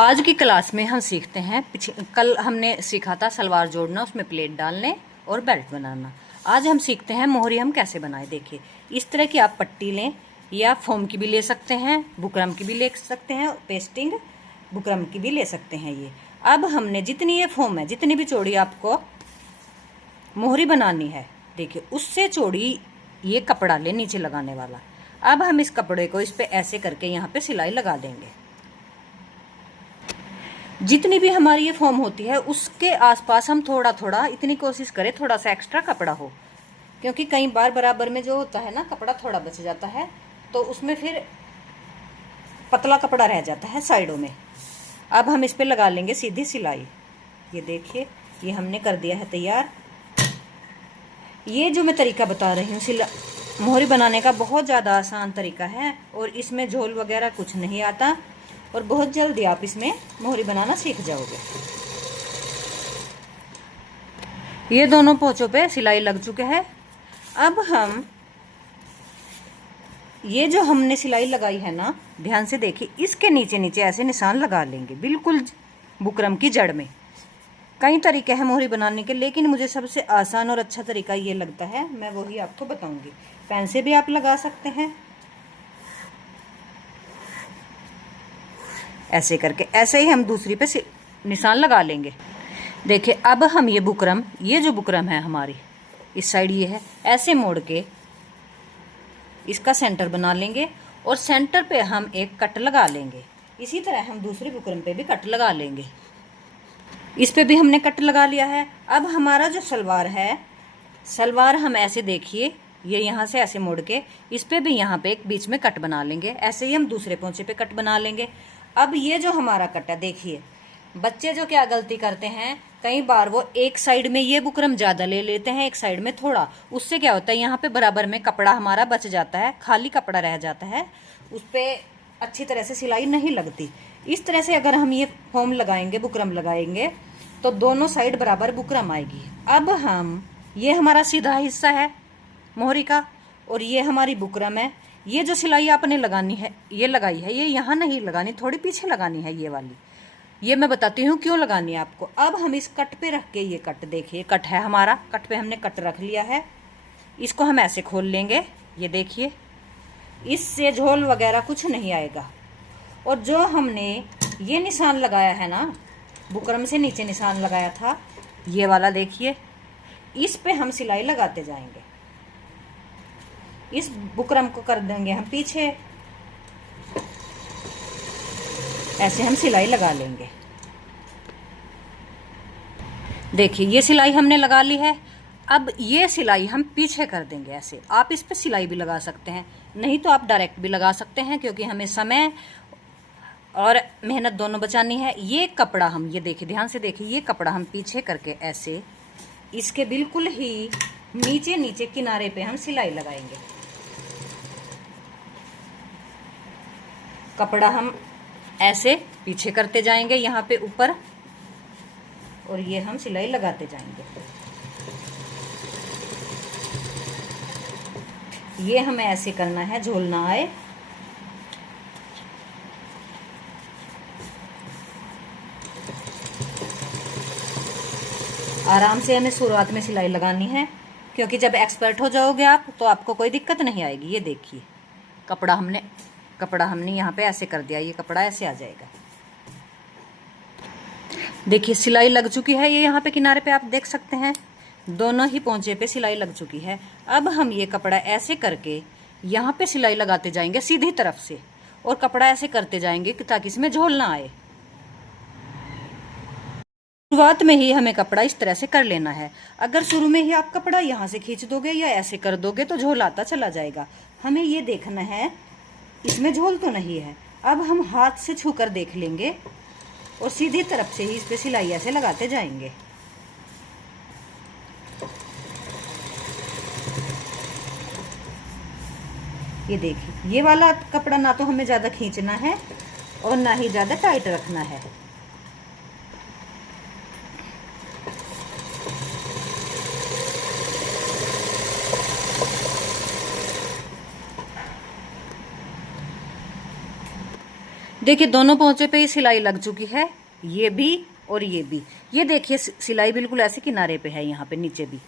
आज की क्लास में हम सीखते हैं, कल हमने सीखा था सलवार जोड़ना, उसमें प्लेट डालने और बेल्ट बनाना। आज हम सीखते हैं मोहरी हम कैसे बनाएं। देखिए, इस तरह की आप पट्टी लें, या फोम की भी ले सकते हैं, बुकरम की भी ले सकते हैं, पेस्टिंग बुकरम की भी ले सकते हैं। ये अब हमने जितनी ये फोम है, जितनी भी चौड़ी आपको मोहरी बनानी है, देखिए उससे चौड़ी ये कपड़ा ले नीचे लगाने वाला। अब हम इस कपड़े को इस पे ऐसे करके यहाँ पे सिलाई लगा देंगे। जितनी भी हमारी ये फॉर्म होती है उसके आसपास हम थोड़ा थोड़ा इतनी कोशिश करें थोड़ा सा एक्स्ट्रा कपड़ा हो, क्योंकि कई बार बराबर में जो होता है ना कपड़ा थोड़ा बच जाता है, तो उसमें फिर पतला कपड़ा रह जाता है साइडों में। अब हम इस पे लगा लेंगे सीधी सिलाई। ये देखिए, ये हमने कर दिया है तैयार। ये जो मैं तरीका बता रही हूँ मोहरी बनाने का, बहुत ज़्यादा आसान तरीका है और इसमें झोल वगैरह कुछ नहीं आता, और बहुत जल्दी आप इसमें मोहरी बनाना सीख जाओगे। ये दोनों पोंचों पे सिलाई लग चुके हैं। अब हम ये जो हमने सिलाई लगाई है ना, ध्यान से देखिए, इसके नीचे नीचे ऐसे निशान लगा लेंगे, बिल्कुल बुकरम की जड़ में। कई तरीके हैं मोहरी बनाने के, लेकिन मुझे सबसे आसान और अच्छा तरीका ये लगता है, मैं वही आपको बताऊंगी। पेन से भी आप लगा सकते हैं, ऐसे करके ऐसे ही हम दूसरी पे निशान लगा लेंगे। देखिए, अब हम ये बुकरम, ये जो बुकरम है हमारी इस साइड ये है, ऐसे मोड़ के इसका सेंटर बना लेंगे और सेंटर पे हम एक कट लगा लेंगे। इसी तरह हम दूसरी बुकरम पे भी कट लगा लेंगे। इस पे भी हमने कट लगा लिया है। अब हमारा जो सलवार है, सलवार हम ऐसे देखिए, ये यहाँ से ऐसे मोड़ के इस पे भी यहाँ पे एक बीच में कट बना लेंगे। ऐसे ही हम दूसरे पोंचे पे कट बना लेंगे। अब ये जो हमारा कट है, देखिए बच्चे जो क्या गलती करते हैं, कई बार वो एक साइड में ये बुकरम ज़्यादा ले लेते हैं, एक साइड में थोड़ा। उससे क्या होता है, यहाँ पे बराबर में कपड़ा हमारा बच जाता है, खाली कपड़ा रह जाता है, उस पर अच्छी तरह से सिलाई नहीं लगती। इस तरह से अगर हम ये फॉर्म लगाएंगे, बुकरम लगाएंगे, तो दोनों साइड बराबर बुकरम आएगी। अब हम, ये हमारा सीधा हिस्सा है मोहरी का और ये हमारी बुकरम है। ये जो सिलाई आपने लगानी है, ये लगाई है, ये यहाँ नहीं लगानी, थोड़ी पीछे लगानी है ये वाली। ये मैं बताती हूँ क्यों लगानी है आपको। अब हम इस कट पे रख के, ये कट देखिए, कट है हमारा, कट पे हमने कट रख लिया है। इसको हम ऐसे खोल लेंगे, ये देखिए, इससे झोल वगैरह कुछ नहीं आएगा। और जो हमने ये निशान लगाया है ना, बुकरम से नीचे निशान लगाया था, ये वाला देखिए, इस पे हम सिलाई लगाते जाएंगे। इस बुकरम को कर देंगे हम पीछे, ऐसे हम सिलाई लगा लेंगे। देखिए, ये सिलाई हमने लगा ली है। अब ये सिलाई हम पीछे कर देंगे ऐसे। आप इस पे सिलाई भी लगा सकते हैं, नहीं तो आप डायरेक्ट भी लगा सकते हैं, क्योंकि हमें समय और मेहनत दोनों बचानी है। ये कपड़ा हम, ये देखिए, ध्यान से देखिए, ये कपड़ा हम पीछे करके ऐसे इसके बिल्कुल ही नीचे नीचे किनारे पे हम सिलाई लगाएंगे। कपड़ा हम ऐसे पीछे करते जाएंगे यहाँ पे ऊपर, और ये हम सिलाई लगाते जाएंगे। ये हमें ऐसे करना है, झोल ना आए। आराम से हमें शुरुआत में सिलाई लगानी है, क्योंकि जब एक्सपर्ट हो जाओगे आप, तो आपको कोई दिक्कत नहीं आएगी। ये देखिए, कपड़ा हमने यहाँ पे ऐसे कर दिया, ये कपड़ा ऐसे आ जाएगा। देखिए, सिलाई लग चुकी है। ये यहाँ पे किनारे पे आप देख सकते हैं, दोनों ही पोंचे पे सिलाई लग चुकी है। अब हम ये कपड़ा ऐसे करके यहाँ पे सिलाई लगाते जाएंगे सीधी तरफ से, और कपड़ा ऐसे करते जाएंगे ताकि इसमें झोल ना आए। शुरुआत में ही हमें कपड़ा इस तरह से कर लेना है। अगर शुरू में ही आप कपड़ा यहाँ से खींच दोगे या ऐसे कर दोगे, तो झोल आता चला जाएगा। हमें ये देखना है इसमें झोल तो नहीं है। अब हम हाथ से छूकर देख लेंगे और सीधी तरफ से ही इस पे सिलाई ऐसे लगाते जाएंगे। ये देखिए, ये वाला कपड़ा ना तो हमें ज़्यादा खींचना है और ना ही ज़्यादा टाइट रखना है। देखिए दोनों पोंचे पे ही सिलाई लग चुकी है, ये भी और ये भी। ये देखिए सिलाई बिल्कुल ऐसे किनारे पे है, यहाँ पे नीचे भी।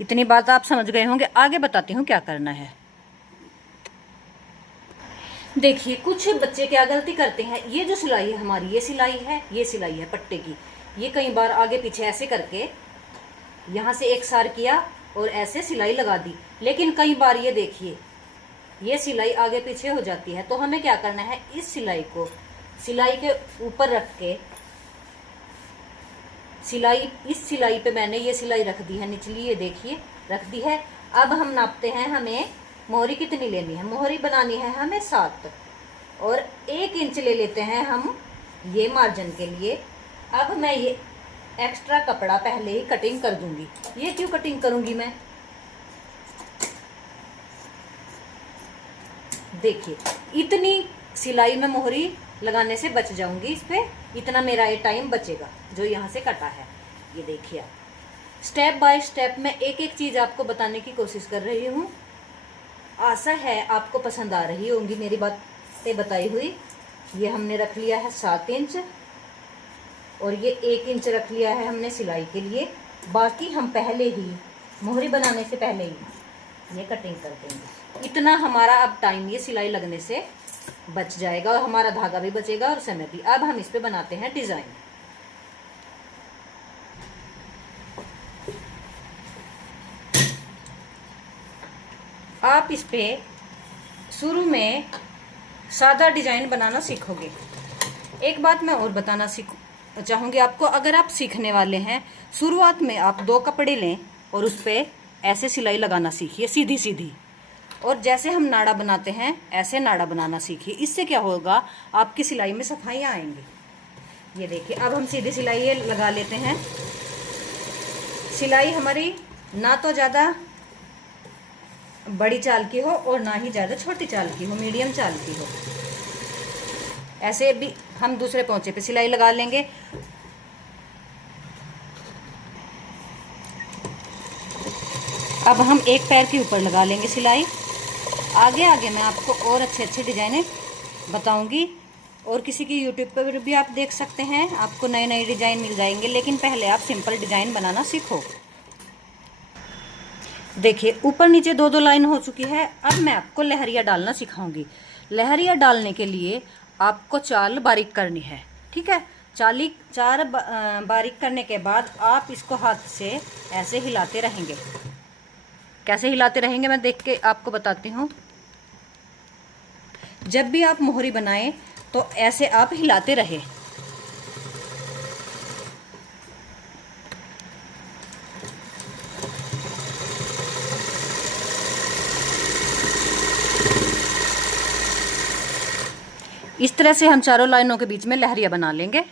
इतनी बात आप समझ गए होंगे, आगे बताती हूँ क्या करना है। देखिए कुछ बच्चे क्या गलती करते हैं, ये जो सिलाई है हमारी, ये सिलाई है, ये सिलाई है पट्टे की, ये कई बार आगे पीछे ऐसे करके यहाँ से एक सार किया और ऐसे सिलाई लगा दी। लेकिन कई बार ये देखिए ये सिलाई आगे पीछे हो जाती है, तो हमें क्या करना है, इस सिलाई को सिलाई के ऊपर रख के, सिलाई इस सिलाई पे मैंने ये सिलाई रख दी है निचली, ये देखिए रख दी है। अब हम नापते हैं, हमें मोहरी कितनी लेनी है। मोहरी बनानी है हमें 7 और 1 इंच ले लेते हैं हम ये मार्जिन के लिए। अब मैं ये एक्स्ट्रा कपड़ा पहले ही कटिंग कर दूंगी। ये क्यों कटिंग करूंगी मैं, देखिए इतनी सिलाई में मोहरी लगाने से बच जाऊंगी, इस पे इतना मेरा ये टाइम बचेगा जो यहाँ से कटा है। ये देखिए आप स्टेप बाय स्टेप मैं एक एक चीज आपको बताने की कोशिश कर रही हूँ। आशा है आपको पसंद आ रही होंगी मेरी बातें बताई हुई। ये हमने रख लिया है 7 इंच और ये 1 इंच रख लिया है हमने सिलाई के लिए। बाकी हम पहले ही मोहरी बनाने से पहले ही ये कटिंग कर देंगे। इतना हमारा अब टाइम ये सिलाई लगने से बच जाएगा और हमारा धागा भी बचेगा और समय भी। अब हम इस पे बनाते हैं डिजाइन। आप इस पे शुरू में सादा डिजाइन बनाना सीखोगे। एक बात मैं और बताना चाहूंगी आपको, अगर आप सीखने वाले हैं, शुरुआत में आप 2 कपड़े लें और उस पे ऐसे सिलाई लगाना सीखिए सीधी सीधी, और जैसे हम नाड़ा बनाते हैं ऐसे नाड़ा बनाना सीखिए। इससे क्या होगा, आपकी सिलाई में सफाइयाँ आएंगी। ये देखिए अब हम सीधी सिलाई ये लगा लेते हैं। सिलाई हमारी ना तो ज़्यादा बड़ी चाल की हो और ना ही ज़्यादा छोटी चाल की हो, मीडियम चाल की हो। ऐसे भी हम दूसरे पोंचे पे सिलाई लगा लेंगे। अब हम एक पैर के ऊपर लगा लेंगे सिलाई। आगे आगे मैं आपको और अच्छे अच्छे डिजाइनें बताऊंगी, और किसी की यूट्यूब पर भी आप देख सकते हैं, आपको नए नए डिजाइन मिल जाएंगे। लेकिन पहले आप सिंपल डिजाइन बनाना सीखो। देखिए ऊपर नीचे 2-2 लाइन हो चुकी है। अब मैं आपको लहरिया डालना सिखाऊंगी। लहरिया डालने के लिए आपको चाल बारीक करनी है, ठीक है। चार बारीक करने के बाद आप इसको हाथ से ऐसे हिलाते रहेंगे। कैसे हिलाते रहेंगे मैं देख के आपको बताती हूँ। जब भी आप मोहरी बनाएं तो ऐसे आप हिलाते रहे। इस तरह से हम चारों लाइनों के बीच में लहरिया बना लेंगे।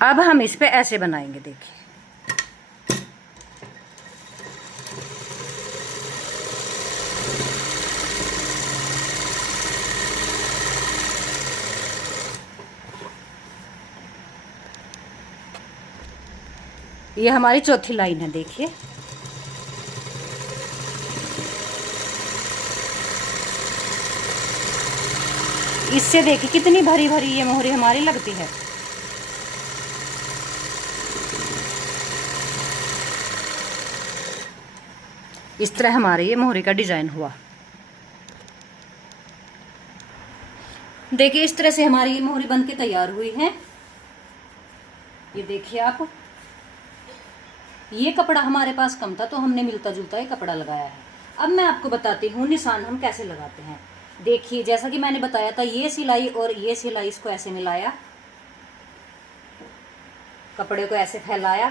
अब हम इस पे ऐसे बनाएंगे। देखिए ये हमारी चौथी लाइन है। देखिए इससे देखिए कितनी भरी भरी ये मोहरी हमारी लगती है। इस तरह हमारे ये मोहरी का डिजाइन हुआ। देखिए इस तरह से हमारी ये मोहरी बनके तैयार हुई है। ये देखिए आप, ये कपड़ा हमारे पास कम था तो हमने मिलता जुलता ये कपड़ा लगाया है। अब मैं आपको बताती हूँ निशान हम कैसे लगाते हैं। देखिए जैसा कि मैंने बताया था, ये सिलाई और ये सिलाई, इसको ऐसे मिलाया, कपड़े को ऐसे फैलाया।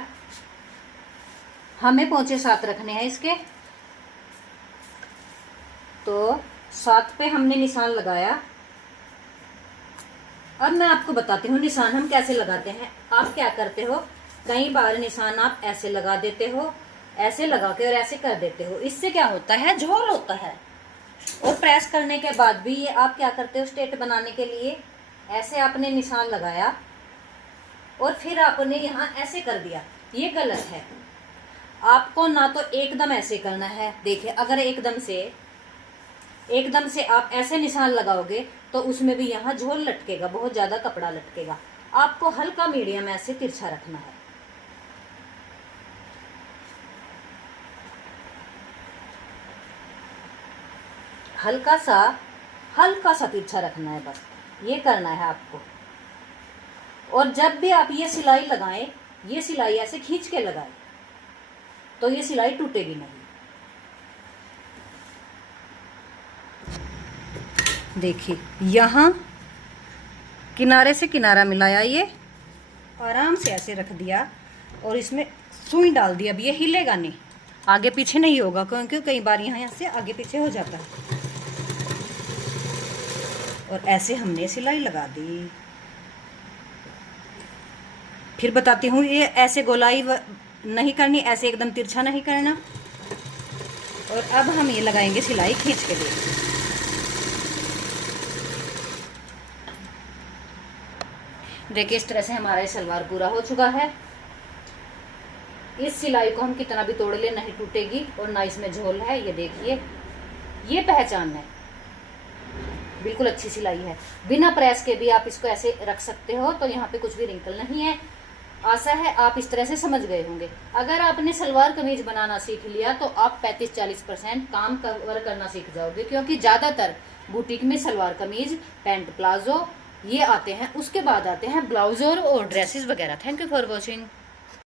हमें पोंचे 7 रखने हैं इसके, तो 7 पे हमने निशान लगाया। अब मैं आपको बताती हूँ निशान हम कैसे लगाते हैं। आप क्या करते हो, कई बार निशान आप ऐसे लगा देते हो, ऐसे लगा के और ऐसे कर देते हो। इससे क्या होता है, झोल होता है। और प्रेस करने के बाद भी ये आप क्या करते हो, स्ट्रेट बनाने के लिए ऐसे आपने निशान लगाया और फिर आपने यहाँ ऐसे कर दिया। ये गलत है। आपको ना तो एकदम ऐसे करना है। देखिए अगर एकदम से आप ऐसे निशान लगाओगे तो उसमें भी यहाँ झोल लटकेगा, बहुत ज्यादा कपड़ा लटकेगा। आपको हल्का मीडियम ऐसे तिरछा रखना है। हल्का सा तिरछा रखना है, बस ये करना है आपको। और जब भी आप ये सिलाई लगाएं, ये सिलाई ऐसे खींच के लगाएं तो ये सिलाई टूटेगी नहीं। देखिए यहाँ किनारे से किनारा मिलाया, ये आराम से ऐसे रख दिया और इसमें सुई डाल दी। अब ये हिलेगा नहीं, आगे पीछे नहीं होगा, क्योंकि कई बार यहाँ से आगे पीछे हो जाता है। और ऐसे हमने सिलाई लगा दी। फिर बताती हूँ, ये ऐसे गोलाई नहीं करनी, ऐसे एकदम तिरछा नहीं करना। और अब हम ये लगाएंगे सिलाई खींच के लिए। देखिए इस तरह से हमारा ये सलवार पूरा हो चुका है। इस सिलाई को हम कितना भी तोड़ ले नहीं टूटेगी और ना इसमें झोल है। ये देखिए, ये पहचान है, बिल्कुल अच्छी सिलाई है। बिना प्रेस के भी आप इसको ऐसे रख सकते हो, तो यहाँ पे कुछ भी रिंकल नहीं है। आशा है आप इस तरह से समझ गए होंगे। अगर आपने सलवार कमीज बनाना सीख लिया तो आप 35-40% काम कवर करना सीख जाओगे, क्योंकि ज़्यादातर बुटीक में सलवार कमीज, पैंट, प्लाजो ये आते हैं। उसके बाद आते हैं ब्लाउज और ड्रेसेस वगैरह। Thank you for watching.